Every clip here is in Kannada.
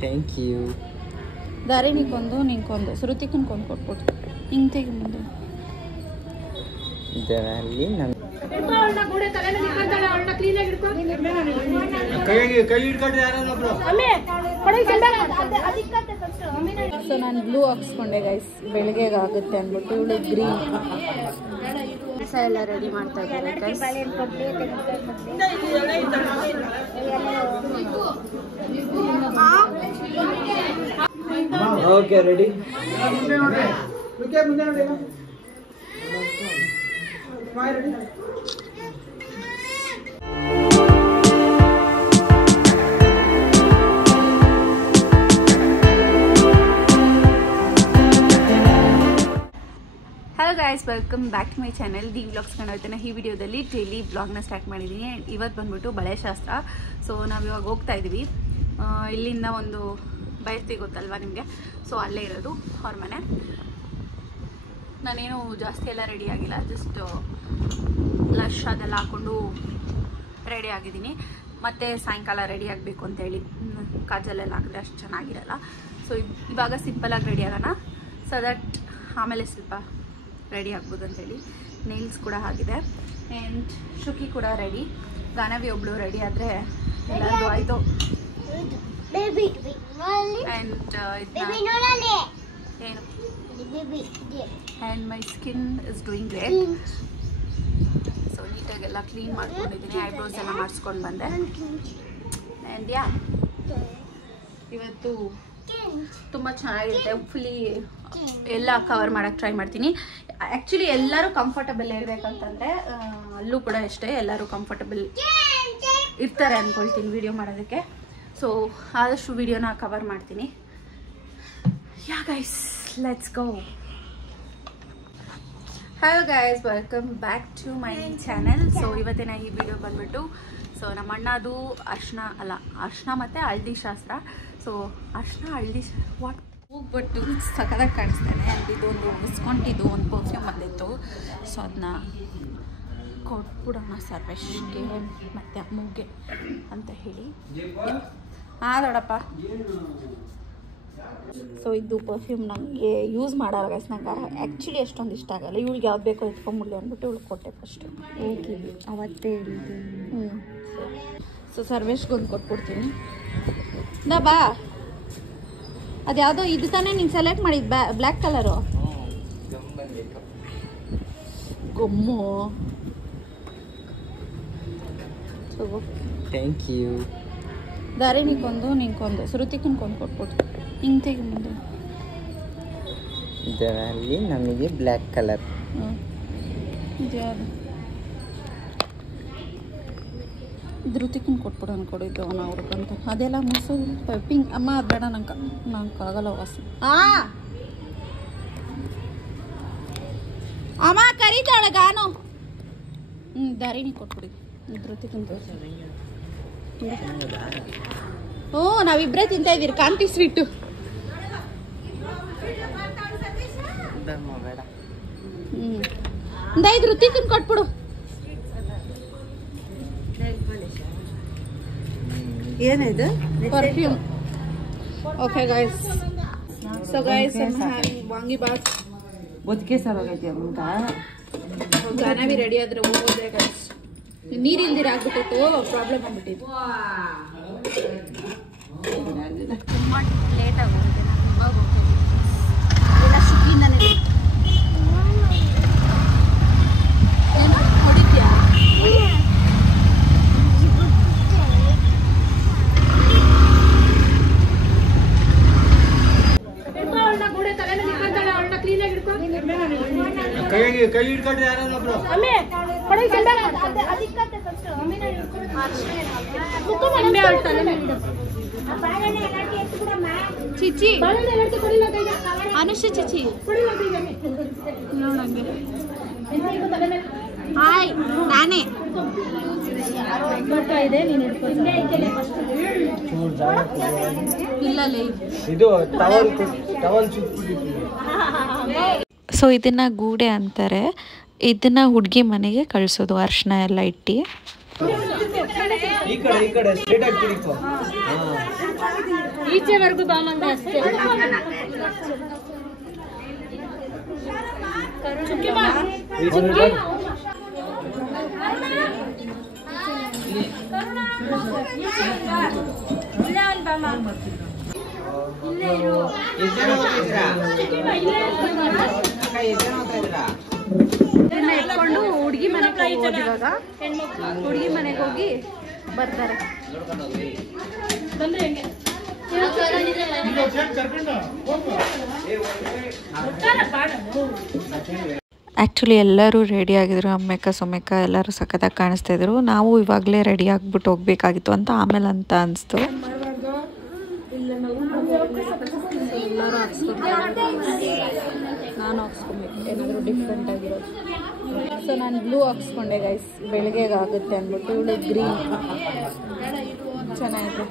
Thank you. ದಾರಿಣಿಗೊಂದು ನಿಂಗೊಂದು ಶ್ರುತಿಕನ್ಗೊಂದು ಕೊಟ್ಬಿಟ್ಟು ಹಿಂಗೆ ತೆಗಿ ಮುಂದೆ ಇದರಲ್ಲಿ ನಮ್ಮ ಸೊ ನಾನು ಬ್ಲೂ ಹಾಕ್ಸ್ಕೊಂಡೆ ಗೈಸ್, ಬೆಳಗ್ಗೆ ಆಗುತ್ತೆ ಅಂದ್ಬಿಟ್ಟು. ಇವಳು ಗ್ರೀನ್ ಎಲ್ಲ ರೆಡಿ ಮಾಡ್ತಾ ಇದ್ದಾರೆ guys. Okay ready. Hello guys, welcome back to my channel the vlogs Kannada. ಈ ವಿಡಿಯೋದಲ್ಲಿ ಡೈಲಿ ವ್ಲಾಗ್ನ ಸ್ಟಾರ್ಟ್ ಮಾಡಿದ್ದೀನಿ. ಇವತ್ತು ಬಂದ್ಬಿಟ್ಟು ಬಳೆಶಾಸ್ತ್ರ. ಸೊ ನಾವು ಇವಾಗ ಹೋಗ್ತಾ ಇದ್ದೀವಿ. ಇಲ್ಲಿಂದ ಒಂದು ಬಯಸ್ತಿ ಗೊತ್ತಲ್ವಾ ನಿಮಗೆ, ಸೊ ಅಲ್ಲೇ ಇರೋದು ಅವ್ರ ಮನೆ. ನಾನೇನು ಜಾಸ್ತಿ ಎಲ್ಲ ರೆಡಿ ಆಗಿಲ್ಲ, ಜಸ್ಟ್ ಬ್ಲಷ್ ಅದೆಲ್ಲ ಹಾಕ್ಕೊಂಡು ರೆಡಿ ಆಗಿದ್ದೀನಿ. ಮತ್ತು ಸಾಯಂಕಾಲ ರೆಡಿ ಆಗಬೇಕು ಅಂತೇಳಿ ಕಾಜಲೆಲ್ಲ ಹಾಕಿದ್ರೆ ಅಷ್ಟು ಚೆನ್ನಾಗಿರಲ್ಲ. ಸೊ ಇವಾಗ ಸಿಂಪಲಾಗಿ ರೆಡಿ ಆಗೋಣ, ಸೊ ದಟ್ ಆಮೇಲೆ ಸ್ವಲ್ಪ ರೆಡಿ ಆಗ್ಬೋದು ಅಂತೇಳಿ. ನೇಲ್ಸ್ ಕೂಡ ಆಗಿದೆ ಆ್ಯಂಡ್ ಶುಕಿ ಕೂಡ ರೆಡಿ. ಗಾನವಿ ಒಬ್ಳು ರೆಡಿ ಆದರೆ ಎಲ್ಲರಿಗೂ ಆಯಿತು. ಆ್ಯಂಡ್ ಏನು and my skin is doing great. So ನೀಟಾಗೆಲ್ಲ ಕ್ಲೀನ್ ಮಾಡ್ಕೊಂಡಿದ್ದೀನಿ, ಐಬ್ರೋಸ್ ಎಲ್ಲ ಮಾಡಿಸ್ಕೊಂಡು ಬಂದೆ. ಆ್ಯಂಡ್ ಯಾ, ಇವತ್ತು ತುಂಬ ಚೆನ್ನಾಗಿರುತ್ತೆ. ಫುಲ್ಲಿ ಎಲ್ಲ ಕವರ್ ಮಾಡೋಕ್ಕೆ ಟ್ರೈ ಮಾಡ್ತೀನಿ. ಆ್ಯಕ್ಚುಲಿ ಎಲ್ಲರೂ ಕಂಫರ್ಟಬಲ್ ಇರಬೇಕಂತಂದರೆ ಅಲ್ಲೂ ಕೂಡ ಅಷ್ಟೇ, ಎಲ್ಲರೂ ಕಂಫರ್ಟಬಲ್ ಇರ್ತಾರೆ ಅಂದ್ಕೊಳ್ತೀನಿ ವಿಡಿಯೋ ಮಾಡೋದಕ್ಕೆ. ಸೊ ಆದಷ್ಟು ವಿಡಿಯೋನ ಕವರ್ ಮಾಡ್ತೀನಿ. Yeah guys, let's go. Hello guys, welcome back to my channel. So ಇವತ್ತಿನ ಈ ವಿಡಿಯೋ ಬಂದ್ಬಿಟ್ಟು, ಸೊ ನಮ್ಮ ಅಣ್ಣದು ಅರ್ಶನ ಮತ್ತು ಹಳದಿ ಶಾಸ್ತ್ರ. ಸೊ ಅರ್ಶನ ಹಳದಿ ವಾಟ್ ಹೋಗ್ಬಿಟ್ಟು ಸಖತ್ತಾಗಿ ಕಾಣಿಸ್ತಾನೆ. ಆ್ಯಂಡ್ ಇದೊಂದು ಡಿಸ್ಕೌಂಟಿದ್ದು ಒಂದು ಪರ್ಫ್ಯೂಮ್ ಬಂದಿತ್ತು, ಸೊ ಅದನ್ನ ಕೊಟ್ಬಿಡೋಣ ಸರ್ವೇಶ್ಗೆ ಮತ್ತು ಅಮ್ಮಗೆ ಅಂತ ಹೇಳಿ. ದೊಡ್ಡಪ್ಪ. ಸೊ ಇದು ಪರ್ಫ್ಯೂಮ್ ನನಗೆ ಯೂಸ್ ಮಾಡಲ್ಲ ಗೈಸ್, ನಂಗೆ ಆ್ಯಕ್ಚುಲಿ ಅಷ್ಟೊಂದು ಇಷ್ಟ ಆಗಲ್ಲ. ಇವ್ಳಿಗೆ ಯಾವ್ದು ಬೇಕೋ ಎತ್ಕೊಂಬಿಡ್ಲಿ ಅಂದ್ಬಿಟ್ಟು ಇವಳು ಕೊಟ್ಟೆ ಫಸ್ಟು. ಓಕೆ, ಅವತ್ತೇ ಸೊ ಸರ್ವೇಶ್ಗೊಂದು ಕೊಟ್ಬಿಡ್ತೀನಿ. ಬಾ, ಅದು ಯಾವುದೋ ಇದು ತಾನೇ ನೀನು ಸೆಲೆಕ್ಟ್ ಮಾಡಿದ್ದು, ಬ್ಲ್ಯಾಕ್ ಕಲರು ಗೊಮ್ಮು. Thank you. ದಾರಿಣಿಗೊಂದು ನಿಂಗೊಂದು ಶ್ರುತಿಕನ್ಗೊಂದು ಕೊಟ್ಬಿಟ್ಟು ಹಿಂಗೆ ತೆಗಿ ಮುಂದೆ. ಇದರಲ್ಲಿ ನಮಗೆ ಬ್ಲ್ಯಾಕ್ ಕಲರ್. ಇದು ಯಾವುದು? ಇದು ಋತಿಕನ್ ಕೊಟ್ಬಿಡು ಅನ್ಕೊಡಿದ್ದು ಅವನು ಅವ್ರಿಗಂತ. ಅದೆಲ್ಲ ಮುಸು ಪಿಂಕ್ ಅಮ್ಮ, ಅದು ಬೇಡ, ನಂಗೆ ಆಗಲ್ಲ ವಾಸಿ. ಅಮ್ಮ ಕರೀತಾಳ ಗಾನು. ದಾರಿಣಿ ಕೊಟ್ಬಿಡಿ ಋತಿಕನ್. ಹ್ಞೂ, ನಾವಿಬ್ಬರೇ ತಿಂತಾ ಇದ್ದೀರಿ ಕಾಂತಿ ಸ್ವೀಟು. ಇದು ಋತಿಕನ್ ಕೊಟ್ಬಿಡು. ಏನಿದು? Perfume. Okay guys, so guys vangi bath ಬದುಕೆ ಸರೋಗೈತಿ ಅಂತ ಗಾನವಿ ರೆಡಿ ಆದ್ರೆ ಹೋಗೋದೇ ಗೈಸ್. ನೀರಿಲ್ದಿರ ಆಗ್ಬಿಟ್ಟಿತ್ತು, ಪ್ರಾಬ್ಲಮ್ ಆಗ್ಬಿಟ್ಟಿತ್ತು. ತುಂಬ ಲೇಟಾಗಿ ಹೋಗಿದೆ. ನಾನು ಇವಾಗ ಹೋಗ್ತೀನಿ, ಎಲ್ಲ ಶುಕಿಯಿಂದನೇ. ಏನು ಹೊಡಿತೀಯಾ? ಕೈ ಹಿಡ್ಕೊಂಡ್ರೆ ಯಾರನ್ನೊಬ್ರು ಚಿಚಿ ಅನುಷ ಚಿಚಿ ನೋಡಂಗೆ. ಹಾಯ್, ನಾನೇ ಇಲ್ಲಲೇ ಇದು ಟವಲ್ ಸೊ ಇದನ್ನು ಗೂಡೆ ಅಂತಾರೆ. ಇದನ್ನು ಹುಡುಗಿ ಮನೆಗೆ ಕಳಿಸೋದು, ಅರಿಶಿನ ಎಲ್ಲ ಇಟ್ಟು. ಈ ಕಡೆ ಸ್ಟ್ರೇಟ್ ಆಗಿ ತಿರುಗು. ಈಚೆವರೆಗೂ ಬಾಮಂಗ ಅಷ್ಟೇ. ಇಟ್ಕೊಂಡು ಹುಡುಗಿ ಮನೆಗೆ ಹೋಗೋದು. ಇವಾಗ ಹುಡುಗಿ ಮನೆಗೆ ಹೋಗಿ ಬರ್ತಾರೆ. ಆ್ಯಕ್ಚುಲಿ ಎಲ್ಲರೂ ರೆಡಿ ಆಗಿದ್ರು. ಅಮ್ಮೆಕ್ಕ ಸೊಮ್ಮೆಕ್ಕ ಎಲ್ಲರೂ ಸಖತ್ತಾಗಿ ಕಾಣಿಸ್ತಾ ಇದ್ರು. ನಾವು ಇವಾಗಲೇ ರೆಡಿ ಆಗಿಬಿಟ್ಟು ಹೋಗ್ಬೇಕಾಗಿತ್ತು ಅಂತ ಆಮೇಲೆ ಅಂತ ಅನಿಸ್ತು. ಎಲ್ಲರೂ ನಾನು ಹಾಕ್ಸ್ಕೊಬೇಕು ಏನಾದರೂ ಡಿಫ್ರೆಂಟ್ ಆಗಿರೋದು. ಸೊ ನಾನು ಬ್ಲೂ ಹಾಕ್ಸ್ಕೊಂಡೆ ಗೈಸ್, ಬೆಳಗ್ಗೆಗೆ ಆಗುತ್ತೆ ಅಂದ್ಬಿಟ್ಟು. ಇವಳು ಗ್ರೀನ್ ಚೆನ್ನಾಗಿದೆ.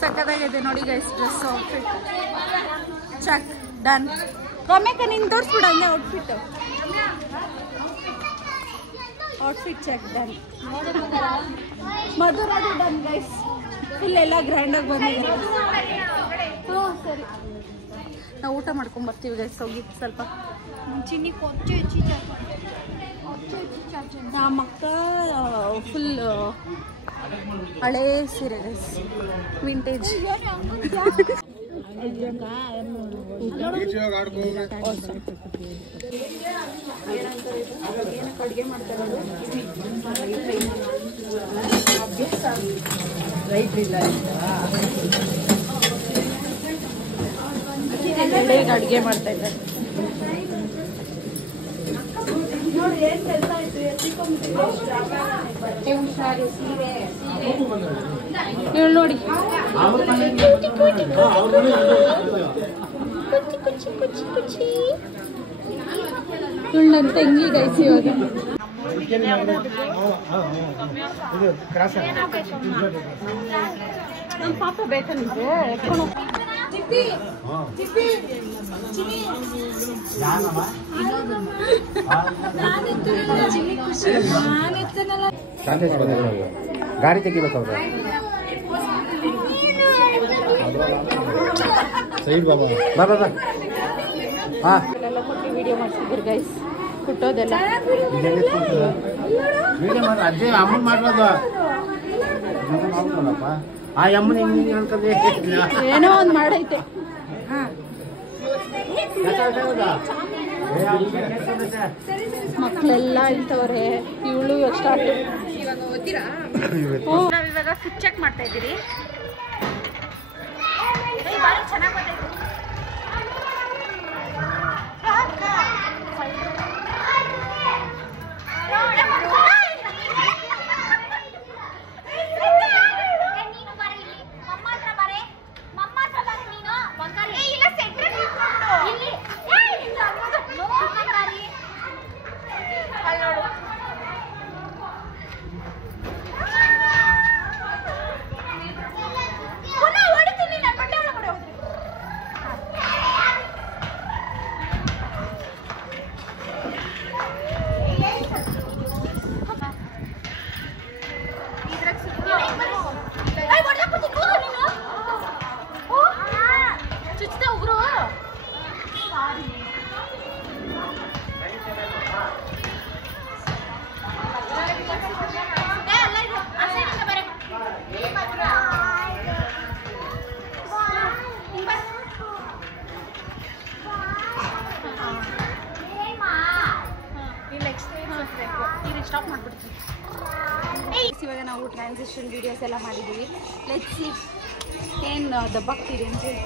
ಸಕ್ಕತ್ತಾಗಿದೆ ನೋಡಿ guys dress. Outfit check done. ರಮೇಕ ನೀನು ತೋರಿಸ್ಬಿಡು ಹಂಗೆ ಔಟ್ಫಿಟ್ ಚೆಕ್ ಡನ್. ಮಧುರಾದು ಡನ್ ಗೈಸ್. ಫುಲ್ ಎಲ್ಲ ಗ್ರ್ಯಾಂಡಾಗಿ ಬಂದಿದೆ. ಸರಿ, ನಾವು ಊಟ ಮಾಡ್ಕೊಂಡು ಬರ್ತೀವಿ ಗೈಸ್. ಹೋಗಿ ಸ್ವಲ್ಪ ನಮ್ಮ ಅಕ್ಕ ಫುಲ್ ಹಳೇ ಸೀರೆ ಗೈಸ್, ವಿಂಟೇಜ್. ಅಡುಗೆ ಮಾಡ್ತಾರೆ ಅಡುಗೆ ಮಾಡ್ತಾ ಇದ್ದಾರೆ. ಇವಳು ನೋಡಿ ಇವಳು ನನ್ನ ತಂಗಿ ಗೈಸ್. ಇವಾಗ ನಮ್ಮ ಪಾಪ ಬೇಕಾ ನಿಮಗೆ ಎತ್ಕೊಂಡು ಗಾಡಿ ತೆಗಿಬೇಕು. ಸೈಡ್ ಬಾಬಾ ಬಾಬಾ ಹಾ ಎಲ್ಲ ಕೊಟ್ಟು ವಿಡಿಯೋ ಮಾಡ್ತಿದ್ರು ಗೈಸ್. ಕುಟ್ಟೋದೆಲ್ಲ ಅದೇ ಅಮ್ಮನ್ ಮಾಡ್ಬೋದು. ಆ ಅಮ್ಮನ ಏನೋ ಒಂದು ಮಾಡೈತೆ. ಮಕ್ಕಳೆಲ್ಲ ಇರ್ತವ್ರೆ. ಇವಳು ಸ್ಟಾರ್ಟ್. ನಾವಿವಾಗ ಫಿಟ್ ಚೆಕ್ ಮಾಡ್ತಾ ಇದ್ದೀರಿ. ಸ್ಟಾಪ್ ಮಾಡ್ಬಿಡ್ತೀವಿ. ಇವಾಗ ನಾವು ಟ್ರಾನ್ಸಿಷನ್ ವೀಡಿಯೋಸ್ ಎಲ್ಲ ಮಾಡಿದ್ದೀವಿ. ಲೆಟ್ಸ್ ಸಿ ಏನು ದಬ್ಬಾಗ್ತೀರಿ ಅಂತ ಹೇಳಿ.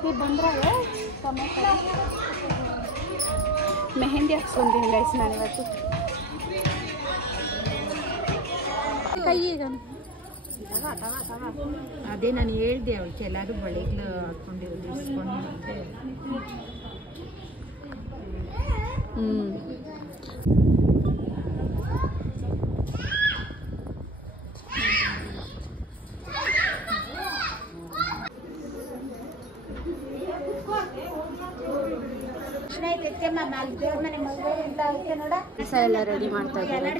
ನೀವು ಬಂದ್ರಾಗ ಟೊಮೆಟೊ ಮೆಹಂದಿ ಹಾಕ್ಸ್ಕೊಂತೀನಿ ಗೈಸ್ ನಾನು ಇವತ್ತು. ಅದೇ ನಾನು ಹೇಳ್ದೆ ಅವಳಿಗೆ ಎಲ್ಲರೂ ಬಳೆಗಳು ಹಾಕೊಂಡಿರೋದು ಇಸ್ಕೊಂಡು ಎಲ್ಲ ರೆಡಿ ಮಾಡ್ತಾ ಇದ್ದಾರೆ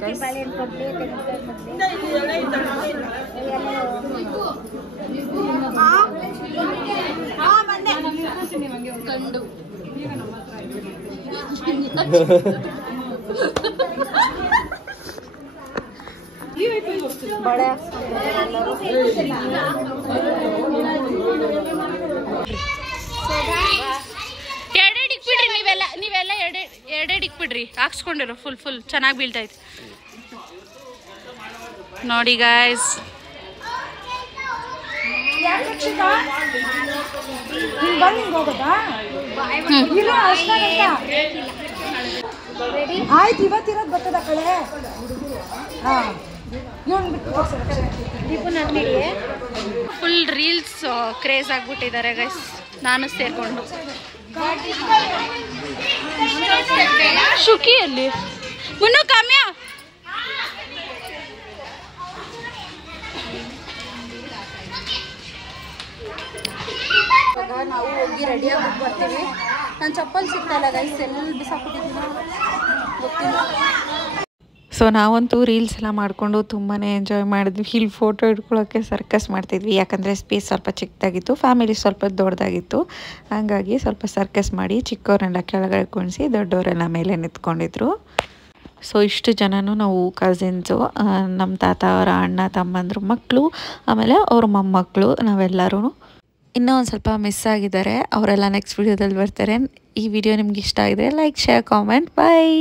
ಕಂಡು ಬಳೆ ಎರಡೆರಡಿಗೆ ಬಿಡ್ರಿ ನೀವೆಲ್ಲ ಎರಡೆರಡಿಗೆ ಬಿಡ್ರಿ ಹಾಕ್ಸ್ಕೊಂಡಿರೋ ಫುಲ್ ಚೆನ್ನಾಗಿ ಬೀಳ್ತೈತೆ ನೋಡಿ ಗಾಯ್ಸ್. ಆಯ್ತು ಇವತ್ತಿರೋದು ಬರ್ತದ ಕಳೆ ಫುಲ್ ರೀಲ್ಸ್ ಕ್ರೇಜ್ ಆಗ್ಬಿಟ್ಟಿದ್ದಾರೆ ಗೈಸ್, ನಾನು ಸೇರ್ಕೊಂಡು. ಶುಕಿಯಲ್ಲಿ ಮುನ್ನು ಕಾಮ್ಯ ಇವಾಗ ನಾವು ಹೋಗಿ ರೆಡಿಯಾಗಿ ಬರ್ತೀವಿ. ನಾನು ಚಪ್ಪಲ್ ಸಿಗ್ತಾಯಿಲ್ಲ ಗೈಸ್, ಎಲ್ಲಿ ಬಿಸಾಕ್ಬಿಟ್ಟಿದ್ದೀನ ಗೊತ್ತಿಲ್ಲ. ಸೊ ನಾವಂತೂ ರೀಲ್ಸ್ ಎಲ್ಲ ಮಾಡಿಕೊಂಡು ತುಂಬಾ ಎಂಜಾಯ್ ಮಾಡಿದ್ವಿ. ಇಲ್ಲಿ ಫೋಟೋ ಹಿಡ್ಕೊಳ್ಳೋಕ್ಕೆ ಸರ್ಕಸ್ ಮಾಡ್ತಿದ್ವಿ, ಯಾಕಂದರೆ ಸ್ಪೇಸ್ ಸ್ವಲ್ಪ ಚಿಕ್ಕದಾಗಿತ್ತು, ಫ್ಯಾಮಿಲಿ ಸ್ವಲ್ಪ ದೊಡ್ಡದಾಗಿತ್ತು. ಹಾಗಾಗಿ ಸ್ವಲ್ಪ ಸರ್ಕಸ್ ಮಾಡಿ ಚಿಕ್ಕವರೆಲ್ಲ ಕೆಳಗಡೆ ಕುಣಿಸಿ ದೊಡ್ಡವರೆಲ್ಲ ಮೇಲೆ ನಿಂತ್ಕೊಂಡಿದ್ರು. ಸೊ ಇಷ್ಟು ಜನನೂ ನಾವು ಕಸಿನ್ಸು, ನಮ್ಮ ತಾತ ಅವರ ಅಣ್ಣ ತಮ್ಮಂದ್ರ ಮಕ್ಕಳು, ಆಮೇಲೆ ಅವ್ರ ಮೊಮ್ಮಕ್ಕಳು, ನಾವೆಲ್ಲರೂ ಇನ್ನೂ ಒಂದು ಸ್ವಲ್ಪ ಮಿಸ್ ಆಗಿದ್ದಾರೆ. ಅವರೆಲ್ಲ ನೆಕ್ಸ್ಟ್ ವಿಡಿಯೋದಲ್ಲಿ ಬರ್ತಾರೆ. ಈ ವಿಡಿಯೋ ನಿಮ್ಗೆ ಇಷ್ಟ ಆಗಿದ್ರೆ ಲೈಕ್, ಶೇರ್, ಕಾಮೆಂಟ್. ಬಾಯ್.